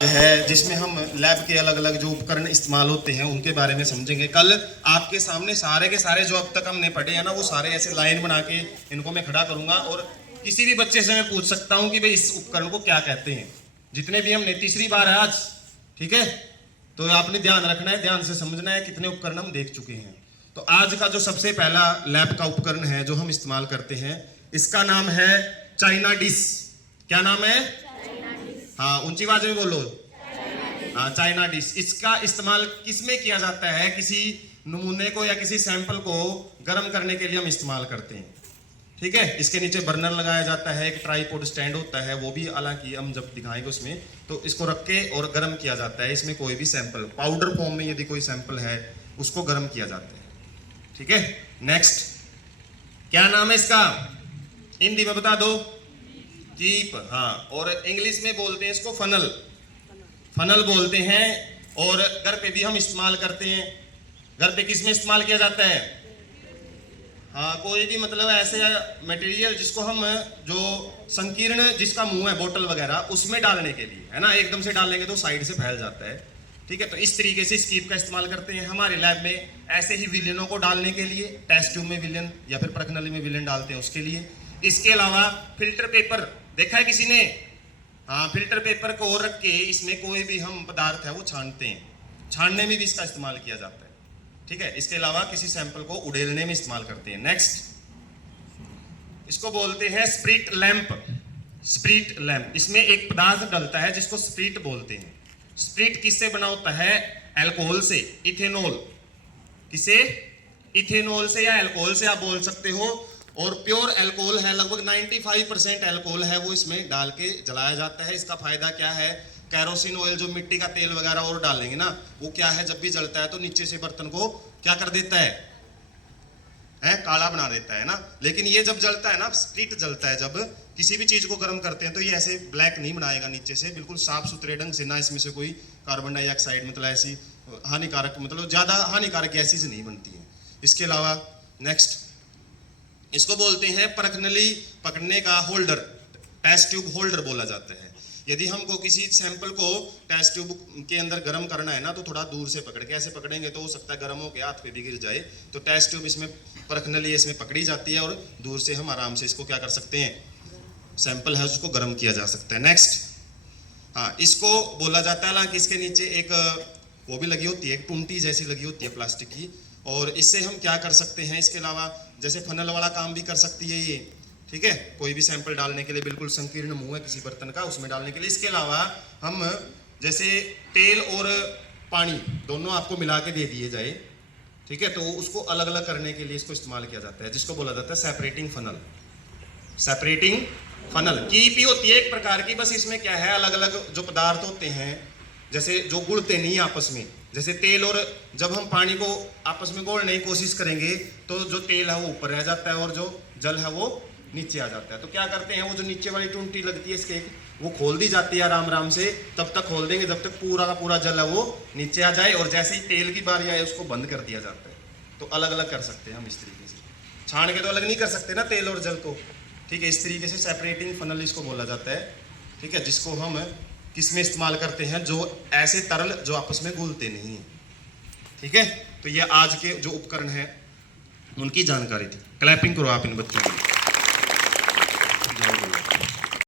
है जिसमें हम लैब के अलग अलग जो उपकरण इस्तेमाल होते हैं उनके बारे में समझेंगे। कल आपके सामने सारे के सारे जो अब तक हमने पढ़े हैं ना, वो सारे ऐसे लाइन बना के इनको मैं खड़ा करूंगा और किसी भी बच्चे से मैं पूछ सकता हूं कि भाई इस उपकरण को क्या कहते हैं। जितने भी हमने तीसरी बार है आज, ठीक है, तो आपने ध्यान रखना है, ध्यान से समझना है कितने उपकरण हम देख चुके हैं। तो आज का जो सबसे पहला लैब का उपकरण है जो हम इस्तेमाल करते हैं, इसका नाम है चाइना डिश। क्या नाम है? हाँ, ऊंची आवाज में बोलो। हाँ, चाइना डिश। इसका इस्तेमाल किसमें किया जाता है? किसी नमूने को या किसी सैंपल को गर्म करने के लिए हम इस्तेमाल करते हैं, ठीक है। इसके नीचे बर्नर लगाया जाता है, एक ट्राइपॉड स्टैंड होता है, वो भी हालांकि हम जब दिखाएंगे उसमें, तो इसको रख के और गर्म किया जाता है। इसमें कोई भी सैंपल पाउडर फॉर्म में यदि कोई सैंपल है उसको गर्म किया जाता है, ठीक है। नेक्स्ट, क्या नाम है इसका? हिंदी में बता दो। कीप। हाँ, और इंग्लिश में बोलते हैं इसको फनल। फनल बोलते हैं। और घर पे भी हम इस्तेमाल करते हैं। घर पे किस में इस्तेमाल किया जाता है? हाँ, कोई भी मतलब ऐसे मटेरियल जिसको हम जो संकीर्ण जिसका मुंह है, बोतल वगैरह, उसमें डालने के लिए, है ना। एकदम से डालेंगे तो साइड से फैल जाता है, ठीक है। तो इस तरीके से इस कीप का इस्तेमाल करते हैं हमारे लैब में। ऐसे ही विलयनों को डालने के लिए, टेस्ट ट्यूब में विलयन या फिर प्रकनली में विलयन डालते हैं उसके लिए। इसके अलावा फिल्टर पेपर देखा है किसी ने? हाँ, फिल्टर पेपर को रख के इसमें कोई भी हम पदार्थ है वो छानते हैं। छानने में भी इसका इस्तेमाल किया जाता है, ठीक है। इसके अलावा किसी सैंपल को उड़ेलने में इस्तेमाल करते हैं। नेक्स्ट, इसको बोलते हैं स्प्रिट लैंप। स्प्रिट लैंप, इसमें एक पदार्थ डलता है जिसको स्प्रिट बोलते हैं। स्प्रिट किससे बना होता है? अल्कोहल से, इथेनॉल। किसे? इथेनॉल से या अल्कोहल से आप बोल सकते हो। और प्योर अल्कोहल है, लगभग 95% अल्कोहल है, वो इसमें डाल के जलाया जाता है। इसका फायदा क्या है? कैरोसिन ऑयल, जो मिट्टी का तेल वगैरह और डालेंगे ना, वो क्या है, जब भी जलता है तो नीचे से बर्तन को क्या कर देता है? काला बना देता है ना। लेकिन ये जब जलता है ना, स्प्रिट जलता है, जब किसी भी चीज को गर्म करते हैं तो ये ऐसे ब्लैक नहीं बनाएगा नीचे से, बिल्कुल साफ सुथरे ढंग से, ना इसमें से कोई कार्बन डाइऑक्साइड मतलब ऐसी हानिकारक, मतलब ज्यादा हानिकारक गैसेज नहीं बनती है। इसके अलावा नेक्स्ट, इसको बोलते हैं परखनली पकड़ने का होल्डर। टेस्ट ट्यूब होल्डर बोला जाता है। यदि हमको किसी सैंपल को टेस्ट ट्यूब के अंदर गर्म करना है ना, तो थोड़ा दूर से पकड़ के, ऐसे पकड़ेंगे तो हो सकता है गर्म होकर हाथ पे भी गिर जाए। तो टेस्ट ट्यूब इसमें परखनली इसमें पकड़ी जाती है और दूर से हम आराम से इसको क्या कर सकते हैं, सैंपल है उसको गर्म किया जा सकता है। नेक्स्ट, हाँ, इसको बोला जाता है, हालांकि इसके नीचे एक वो भी लगी होती है, एक टूंटी जैसी लगी होती है प्लास्टिक की। और इससे हम क्या कर सकते हैं, इसके अलावा जैसे फनल वाला काम भी कर सकती है ये, ठीक है। कोई भी सैंपल डालने के लिए, बिल्कुल संकीर्ण मुंह है किसी बर्तन का, उसमें डालने के लिए। इसके अलावा हम जैसे तेल और पानी दोनों आपको मिला के दे दिए जाए, ठीक है, तो उसको अलग अलग करने के लिए इसको इस्तेमाल किया जाता है, जिसको बोला जाता है सेपरेटिंग फनल। सेपरेटिंग फनल कीप ही होती है एक प्रकार की, बस इसमें क्या है, अलग अलग जो पदार्थ होते हैं, जैसे जो गुड़ते नहीं आपस में, जैसे तेल, और जब हम पानी को आपस में घोलने की कोशिश करेंगे तो जो तेल है वो ऊपर रह जाता है और जो जल है वो नीचे आ जाता है। तो क्या करते हैं, वो जो नीचे वाली टूंटी लगती है इसके, वो खोल दी जाती है आराम आराम से। तब तक खोल देंगे जब तक पूरा का पूरा जल है वो नीचे आ जाए, और जैसे ही तेल की बारी आए उसको बंद कर दिया जाता है। तो अलग अलग कर सकते हैं हम इस तरीके से, छान के तो अलग नहीं कर सकते ना तेल और जल को, ठीक है। इस तरीके से सेपरेटिंग फनल इसको बोला जाता है, ठीक है, जिसको हम किस में इस्तेमाल करते हैं, जो ऐसे तरल जो आपस में घुलते नहीं है, ठीक है। तो ये आज के जो उपकरण हैं उनकी जानकारी थी। क्लैपिंग करो आप इन बच्चों की।